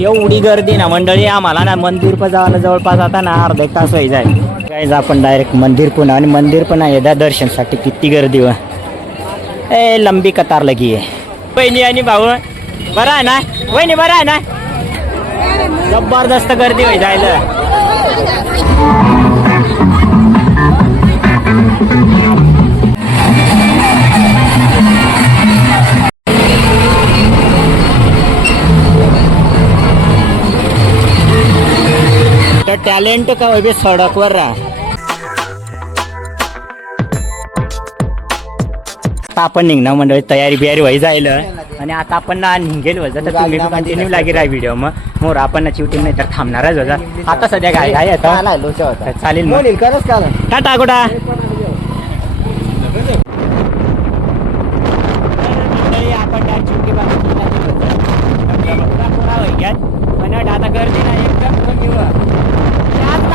एवढी गर्दी ना मंडळी आम्हाला ना मंदिर पण जायला जवळपास आता ना अर्धा एक तास व्हायचा आहे. काय आपण डायरेक्ट मंदिर पुन्हा आणि मंदिर पण आहे येदा दर्शनसाठी. किती गर्दी व ए लंबी कतार लगी आहे. वहिनी आणि भाऊ बरं आहे ना? वहिनी बरं आहे ना? जबरदस्त गर्दी होई टॅलेंट का होय बे सडकवर राहा. आता आपण निघणार मंडळी तयारी बियारी व्हाय जायला आणि आता आपण ना निघेल वजा. तर तुम्ही कंटिन्यू लागे राहा व्हिडिओ मग. मोर आपण ना चिवटी नाही तर थांबणारच वजा. आता सध्या काय काय आता. चालेल मग. टाटा चिवटी पण आता गर्दी नाही एकदम कमी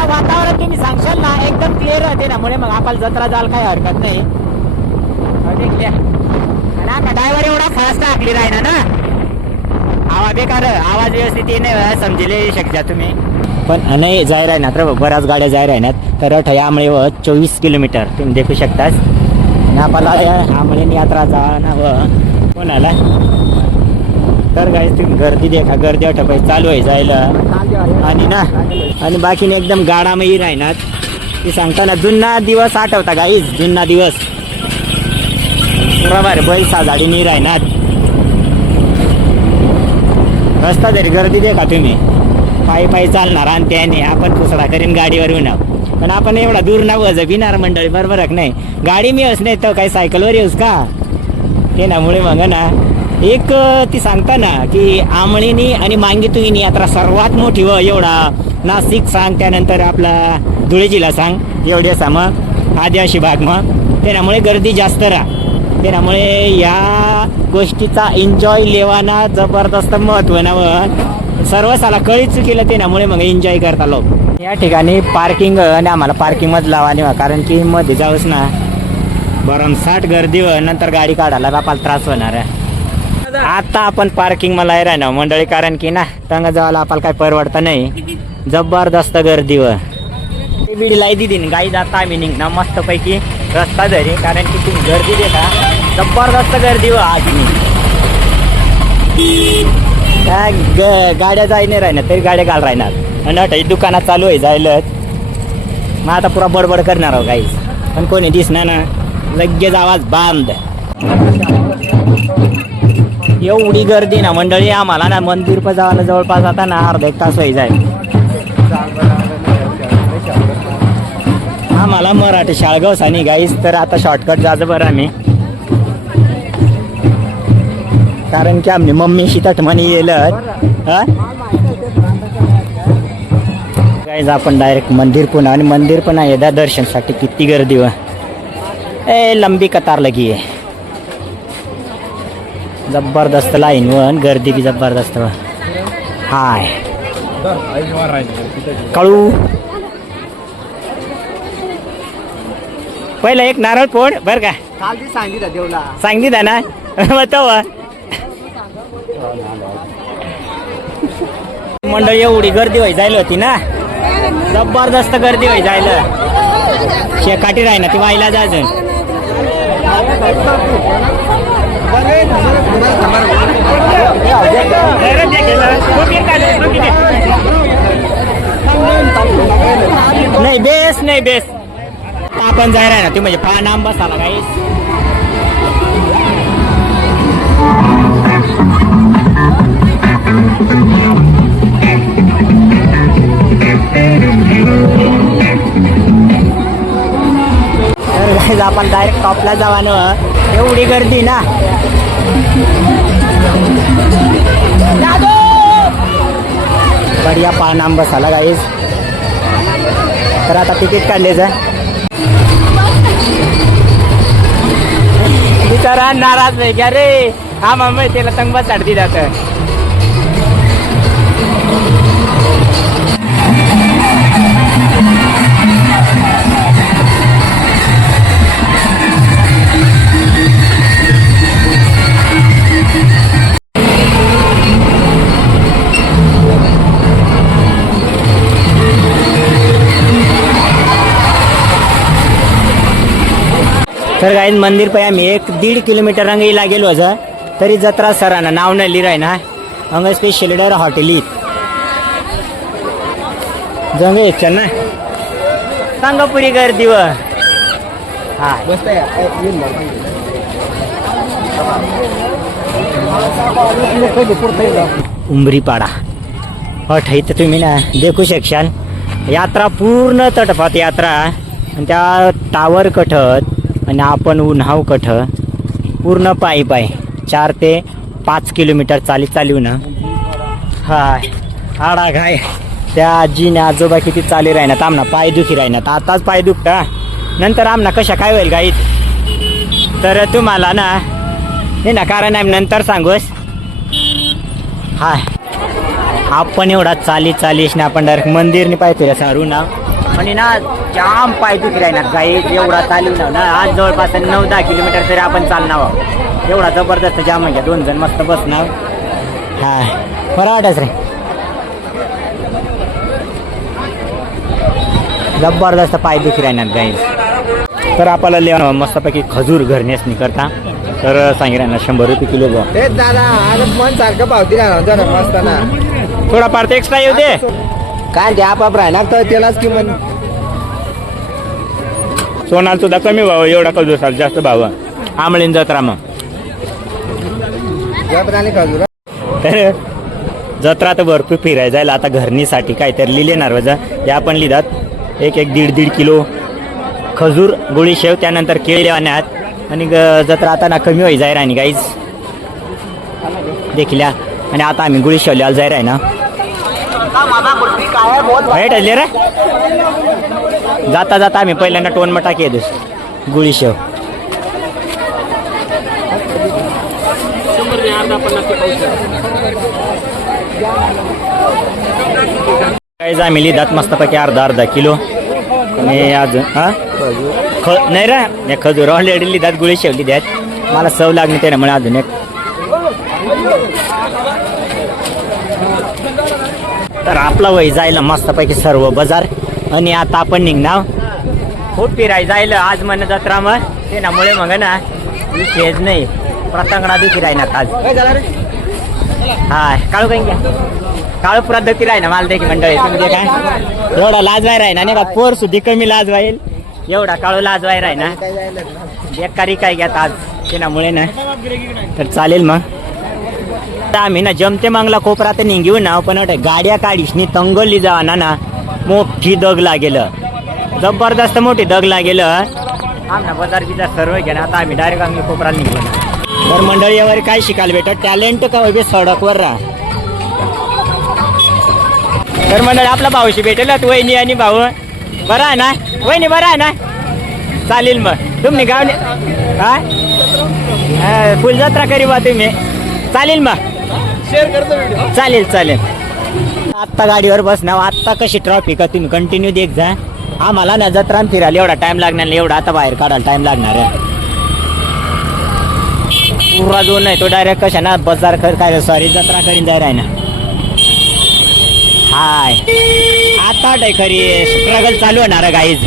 वातावरण तुम्ही सांगशाल ना एकदम क्लिअर राहते ना. मुळे मग आपल्याला जत्रा जायला काही हरकत नाही. ड्रायव्हर एवढा फास्ट टाकली राहिना ना. आवाज बेकार आवाज व्यवस्थित येणे समजले शकता तुम्ही. पण नाही जाय राहणार तर बऱ्याच गाड्या जाय राहण्यात तर यामुळे व चोवीस किलोमीटर तुम्ही देखू शकताच नापाला आपल्याला आमळे यात्रा जा ना व कोणाला? तर काय तुम्ही गर्दी देखा गर्दी अटपाय चालू आहे जायला. आणि ना आणि बाकीने एकदम गाडामही राहणार. ते सांगताना जुन्ना दिवस आठवता गाईज जुन्ना दिवस. बरोबर बैल साजाडी राहणार. रस्ता जरी गर्दी देखा तुम्ही पायी पायी चालणार आणि त्याने आपण पुसडा करीन गाडीवर येऊन. पण आपण एवढा दूर ना वज मंडळी बरोबर नाही? गाडी मी येऊस नाही तर काही सायकलवर येऊस का? ते नामुळे मग ना एक ती सांगता ना की आमळीनी आणि मांगीतुईनी यात्रा सर्वात मोठी व एवढा नाशिक सांग त्यानंतर आपला धुळे जिल्हा सांग एवढे असा मग आदिवासी भाग मग त्यामुळे गर्दी जास्त राहा. त्यामुळे या गोष्टीचा एन्जॉय लेवाना जबरदस्त महत्त्व ना व सर्वसाला कळीच केलं त्यामुळे मग एन्जॉय करता लोक. या ठिकाणी पार्किंग आणि आम्हाला पार्किंगमध्ये लावानी लावा कारण की मध्ये जाऊस ना भरमसाठ गर्दी व नंतर गाडी काढायला आपल्याला त्रास होणार आहे. आता आपण पार्किंग मला आहे ना मंडळी कारण की ना तंग जावाला आपल्याला काय परवडतं नाही. जबरदस्त गर्दी व बिडी लाई दिदी गाई जाता आम्ही निघणार मस्त पैकी रस्ता जरी कारण की तुम्ही गर्दी देता. जबरदस्त गर्दी व आज ग- गाड्या जाई नाही राहणार तरी गाड्या घाल राहणार. आणि दुकानात चालू आहे जायला मग आता पुरा बडबड करणार आहो काही पण कोणी दिसणार ना लगेच आवाज बांध एवढी गर्दी ना मंडळी आम्हाला ना मंदिर पण जायला जवळपास आता ना अर्धा एक तास व्हाय जाय आम्हाला मराठी शाळगाव सानी गाईस तर आता शॉर्टकट जायचं बरं आम्ही. कारण की आम्ही मम्मीशी तटमणी येलं गाईज आपण डायरेक्ट मंदिर पुन्हा आणि मंदिर पण आहे दर्शनसाठी किती गर्दी व. ए लंबी कतार लगी आहे. जबरदस्त लाईन व आणि गर्दी बी जबरदस्त हाय. कळू? पहिला एक नारळ फोड बर का. देवला. सांगितलं ना. मंडळी एवढी गर्दी व्हाय जायला होती ना? जबरदस्त गर्दी व्हाय जायला. शेकाटी राही ना ती वाईला जायचं नाही बेस नाही बेस आपण जाय ना ते म्हणजे पहा नाम बसाला काही. आपण डायरेक्ट टॉपला जावानं. एवढी गर्दी ना. बढिया पहा नाम बसाला गाईज तर आता तिकीट काढलेचं बिचारा नाराज नाही का रे हा मम्मी त्याला तंगबा चढती जात तर गाईज मंदिर पण आम्ही एक दीड किलोमीटर रंगईला गेलो होता तरी जत्रा सरांना नाव न लिहिराय ना. अंग स्पेशल डायर हॉटेल जंग चल ना. सांगा पुरी गर्दी व. हा. उमरीपाडा हट इथं तुम्ही ना देखू शकशाल यात्रा पूर्ण तटपात यात्रा. आणि त्या टावर कठत. आणि आपण उन्हाव कठ पूर्ण पायी पाय चार ते पाच किलोमीटर चाली चालू ना हाय. आडा घाय त्या आजीने आजोबा किती चाली राहणार आमना पाय दुखी राहणार आताच पाय दुखता. नंतर आमना कशा काय होईल गाईत? तर तुम्हाला ना हे ना कारण आम्ही नंतर सांगूस. हाय. आपण एवढा चाली चालीस ना आपण डायरेक्ट मंदिरनी पाहिजे सारू ना. आणि ना जाम पाय दुखी राहणार गाई एवढा चालू ना ना आज जवळपास नऊ दहा किलोमीटर तरी आपण चालणार आहोत. एवढा जबरदस्त जाम म्हणजे दोन जण मस्त बसणार. हाय. बरं वाटच रे. जबरदस्त पाय दुखी राहणार गाई तर आपल्याला लिहा मस्तपैकी खजूर घरनेच करता. तर सांगितलं ना शंभर रुपये किलो बघ तेच दादा आज मन सारखं पावती ना मस्त ना. थोडा एक्स्ट्रा येऊ दे. काय ते आपाप राहणार तर त्यालाच किंमत. सोनाल सुद्धा कमी भाव एवढा खजूर साल जास्त भाव. आमळीन जत्रा मग तर जत्रा तर भरपूर फिरायला जायला आता घरणीसाठी काहीतरी लिहिलेणार वजा या पण लिहितात एक एक दीड दीड किलो खजूर गोळी शेव त्यानंतर केळी आणण्यात आणि जत्रा आता ना कमी होई जाय आणि गाईज देखल्या आणि आता आम्ही गुळी शेवल्याला जाय राही ना. आहे? रे. जाता जाता आम्ही पहिल्यांदा टोन मटाकी येतो गुळी शेव. काहीच आम्ही लिहितात मस्तपैकी अर्धा अर्धा किलो. आणि अजून हा? ख नाही रे नाही खजूर ऑलरेडी लिहितात गुळी शेवली द्यात. मला चव लागली त्यामुळे अजून एक. तर आपला वय जायला मस्तपैकी सर्व बाजार. आणि आता आपण निघणार. खूप फिराय जायला. आज मन जत्रा मग ते ना मुळे मग ना विषयच नाही. प्रतंगणा देखील राहणार आज हा काळू काही घ्या काळू पद्धती राही ना मला देखील मंडळी. ते काय? एवढा लाजवाय राही ना नाही का पोर सुद्धी कमी लाजवाईल एवढा काळू लाजवाय राही ना बेकारी काय घ्यात आज? त्यामुळे ना. तर चालेल मग. आता आम्ही ना जमते मागला कोपरा तर निघू ना पण गाड्या काढीशनी तंगोली जावा ना ना मोठी दग लागेल. जबरदस्त मोठी दग लागेल. आमना बाजार बिजार सर्व घेणं ना आता आम्ही डायरेक्ट आम्ही कोपराला निघू ना. तर मंडळी यावर काय शिकायला भेटत टॅलेंट का उभे सडकवर राहा? तर मंडळी आपला भाऊशी भेटेल आता वहिनी आणि भाऊ. बरं आहे ना? वहिनी बरा आहे ना? चालेल मग. तुम्ही गावले हा? फुल जत्रा करी बा तुम्ही. चालेल मग. चालेल चालेल. आत्ता गाडीवर बस ना आत्ता कशी ट्रॉफिक आहे तुम्ही कंटिन्यू देख जा. आम्हाला ना जत्रा फिरायला एवढा टाइम लागणार नाही एवढा आता बाहेर काढायला टाइम लागणार आहे. पुरा जो नाही तो डायरेक्ट कशा ना बाजार कर काय सॉरी जत्रा करीन जाय ना. हाय. आता काय खरी स्ट्रगल चालू होणार गाईज